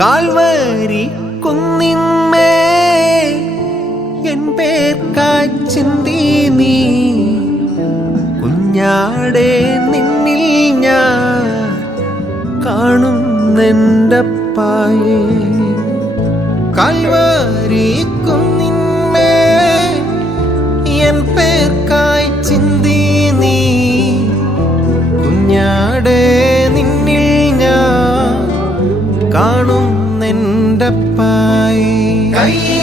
Calvary കുന്നിന്മേ. N പേർ ചിന്തി നീ. കുഞ്ഞാടെ നിന്നിൽ ഞാൻ കാണുന്നെന്റെപ്പായേ കാൽവരി കുന്നിന്മേ. എൻ പേർ ചിന്തി നീ. കുഞ്ഞാടേ ഞാൻ കാണുന്നെന്റപ്പായേ കൈ